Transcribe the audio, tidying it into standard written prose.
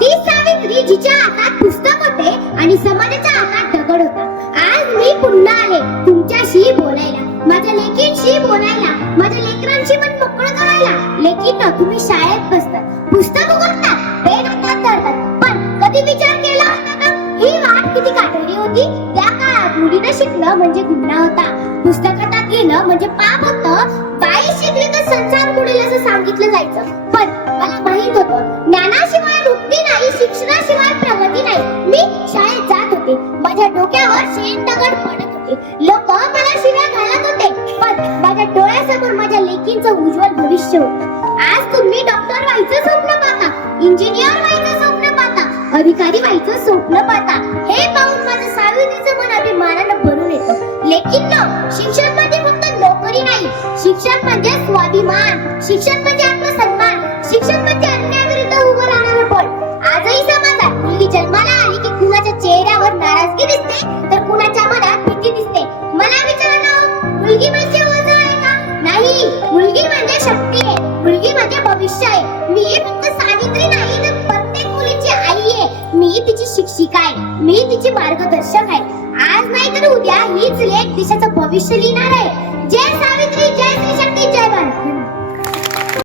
ती सावित्री जिच्या हातात पुस्तक होते आणि समाजाच्या हातात दगड होता. आज मी पुन्हा आले तुमच्याशी बोलायला, माझ्या लेकींशी बोलायला, माझ्या लेकरांशी मन मोकळं करायला. लेकींना तुम्ही शाळेत बसतात, पुस्तक उघडतात, पेन हातात धरतात, पण कधी विचार केला होता का ही वाट किती काटेरी होती? त्या काळात मुलीनं शिकणं म्हणजे गुन्हा होता, पुस्तक हातात घेणं म्हणजे पाप होतं. बाई शिकली तर संसार बुडेल असं सांगितलं जायचं. पण मला माहित होतं ज्ञानाशिवाय मुक्ती नाही, शिक्षणाशिवाय प्रगती नाही. मी शाळेत जात होते, माझ्या डोक्यावर शेण दगड पडत होते, लोक मला शिव्या घालत होते, पण माझ्या डोळ्यासमोर माझ्या लेकींचं उज्ज्वल भविष्य होतं. आज तुम्ही डॉक्टर व्हायचं स्वप्न पाहता, इंजिनियर व्हायचं स्वप्न पाहता, अधिकारी व्हायचं स्वप्न पाहता. हे पाहून माझं सावित्रीचं मन अभिमानानं भरून येतं. लेकींनो, शिक्षण म्हणजे फक्त नोकरी नाही, शिक्षण म्हणजे स्वाभिमान, शिक्षण म्हणजे आत्मसन्मान, शिक्षण म्हणजे अन्यायाविरुद्ध उभं राहणारं बळ. आजही समाजात मुलगी जन्माला आली की कुणाच्या चेहऱ्यावर नाराजगी दिसते तर कुणाच्या मनात भीती दिसते. मला विचारलं, मुलगी म्हणजे ओझं आहे का? नाही, मुलगी म्हणजे शक्ती आहे, मुलगी म्हणजे भविष्य आहे. मी फक्त सावित्री नाही तर प्रत्येक मुलीची आई आहे, मी तिची शिक्षिका आहे, मी तिची मार्गदर्शक आहे. आज नाही तर उद्या हीच लेक देशाचं भविष्य लिहिणार आहे. जय